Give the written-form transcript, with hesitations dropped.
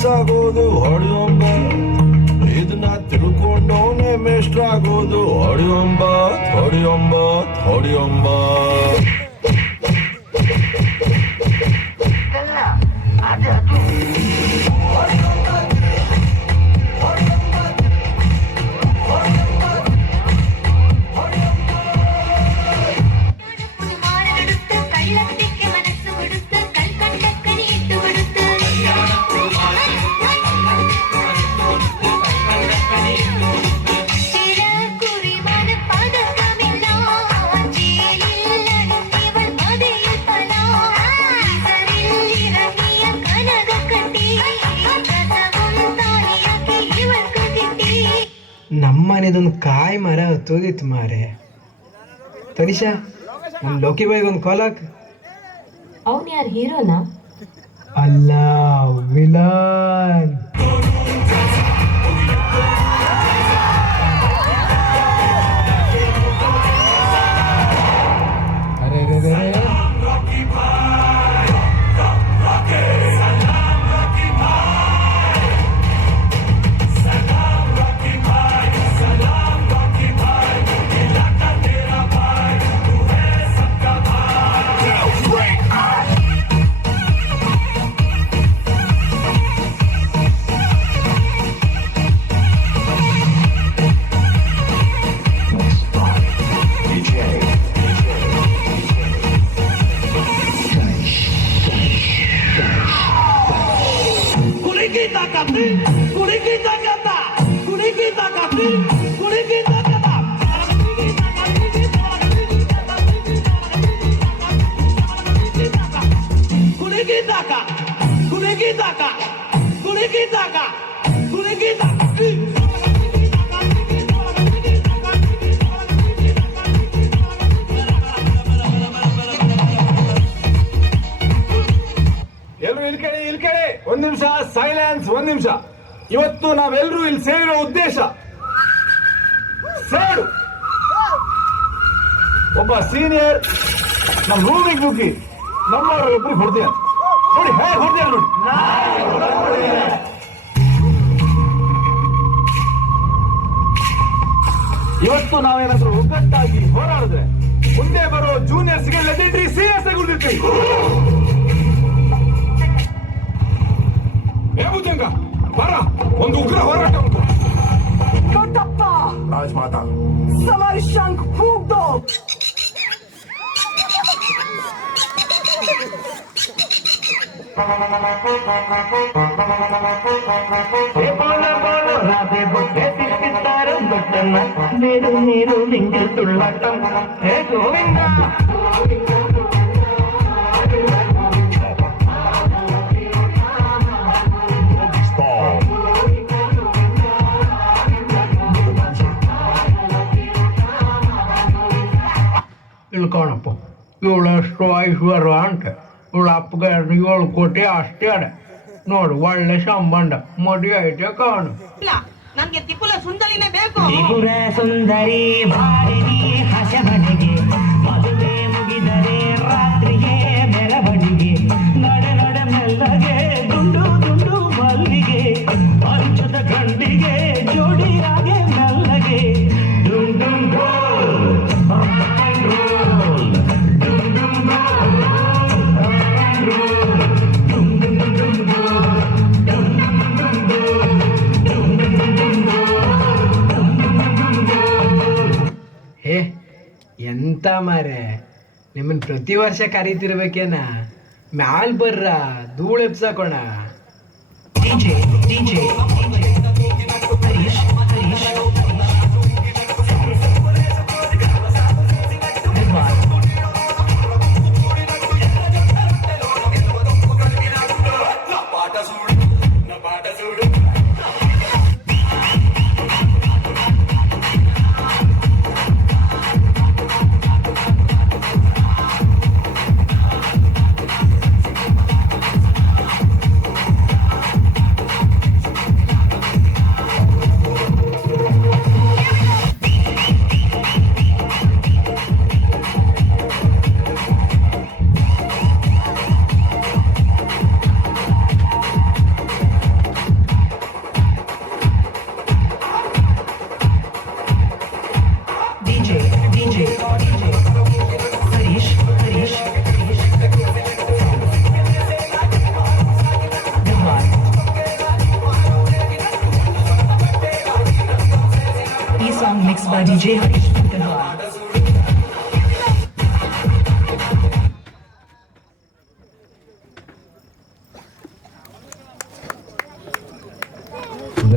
ಪಾಸಾಗೋದು ಹೊಡೆಯೊಂಬ, ಇದನ್ನ ತಿಳ್ಕೊಂಡವನೇ ಮೇಷ್ಟ್ರಾಗೋದು ಹೊಡೆಯೊಂಬ ಹೊಡೆಯೊಂಬ ಹೊಡೆಯೊಂಬ. ನಮ್ಮನೆದೊಂದು ಕಾಯಿ ಮರ ಹೊತ್ತೋಗಿತ್ತು ಮಾರೆ. ತನಿಷಾ, ನಮ್ಮ ಲೋಕಿ ಬಾಯಿಗೊಂದು ಕಾಲ್ ಹಾಕ್. ಅವನು ಯಾರು, ಹೀರೋನಾ? ಅಲ್ಲ, ವಿಲನ್. ಒಂದ್ ನಿಮಿಷ ಸೈಲೆನ್ಸ್, ಒಂದ್ ನಿಮಿಷ. ಇವತ್ತು ನಾವೆಲ್ಲರೂ ಇಲ್ಲಿ ಸೇರಿರೋ ಉದ್ದೇಶ ಸೇಡು. ಒಬ್ಬ ಸೀನಿಯರ್ ನಮ್ ರೂಮಿಗೆ ನುಗ್ಗಿ ನಮ್ಮವರೊಬ್ಬರು ಹೊಡೆದ ನೋಡಿ, ಹೇಗೆ ಹೊಡೆದ ನೋಡಿ. ಇವತ್ತು ನಾವೇನಾದ್ರೂ ಒಗ್ಗಟ್ಟಾಗಿ ಹೋರಾಡಿದ್ರೆ ಮುಂದೆ ಬರೋ ಜೂನಿಯರ್ಸ್ಗೆ ಲೆಜೆಂಡರಿ ಸೀನಿಯರ್ಸ್ ಆಗಿ ಉಳಿದಿರ್ತೀವಿ. ಭುಜಂಗ ಬರ, ಒಂದು ಉಗ್ರ ಹೋರಾಟ ಉಂಟು. ಕಟ್ಟಪ್ಪ ರಾಜಮಾತಾ ಸವಾರಿ ಶಂಕ್ ಕೂಗ್ದೋ. ನೀರು ನೀರು ನಿಂಗೆ ತುಳ್ಳಾಟಂ ಹೇ ಗೋವಿಂದ. ಇಳ್ಕೊಳಪ್ಪ, ಇವಳಷ್ಟು ಐಶ್ವರ್ಯ ಅಂತ ಇವಳ ಅಪ್ಪಗೆ 7 ಕೋಟಿ ಅಷ್ಟೇ ಅಡ. ನೋಡು, ಒಳ್ಳೆ ಸಂಬಂಧ, ಮದುವೆ ಐತೆ ಕಾಣು. ನನ್ಗೆ ತ್ರಿಪುರ ಸುಂದರಿನೇ ಬೇಕು. ತ್ರಿಪುರ ಸುಂದರಿ ಭಾರಿಣಿ ಹಸಬನಿಗೆ ಮದುವೆ ಮುಗಿದರೆ ರಾತ್ರಿಗೆ ಮೆರವಣಿಗೆ. ನಡೆ ನಡೆ ಮೆಲ್ಲಗೆ ದುಂಡು ದುಂಡು ಮಲ್ಲಿಗೆ ಪಂಚದ ಗಂಡಿಗೆ ಜೋಡಿಯಾಗೆ ಮೆಲ್ಲಗೆ. ಡುಂ ಡುಂ ಢೋಲ್ ಎಂತ ಮಾರೆ, ನಿಮ್ಮನ್ ಪ್ರತಿ ವರ್ಷ ಕರೀತಿರ್ಬೇಕೇನ? ಮ್ಯಾಲ್ ಬರ್ರ, ಧೂಳು ಎಪ್ಸಾಕೋಣ. DJ Harish DJ, Harish, Dhawal. E song mixed by DJ Harish.